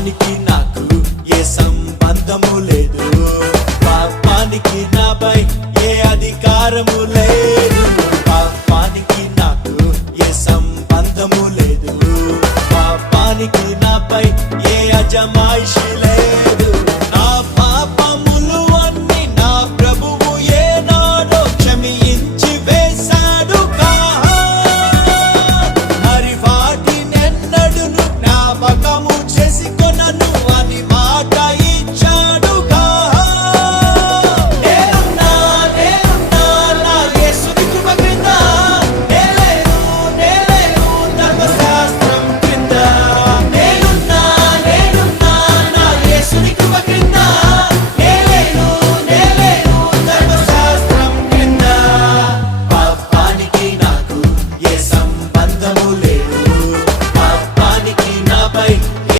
పాపానికి నాకు ఏ సంబంధము లేదు, పాపానికి నాపై ఏ అధికారము లేదు, పాపానికి నాకు ఏ సంబంధము లేదు, పాపానికి నాపై ఏ అజమాయిషి లేదు.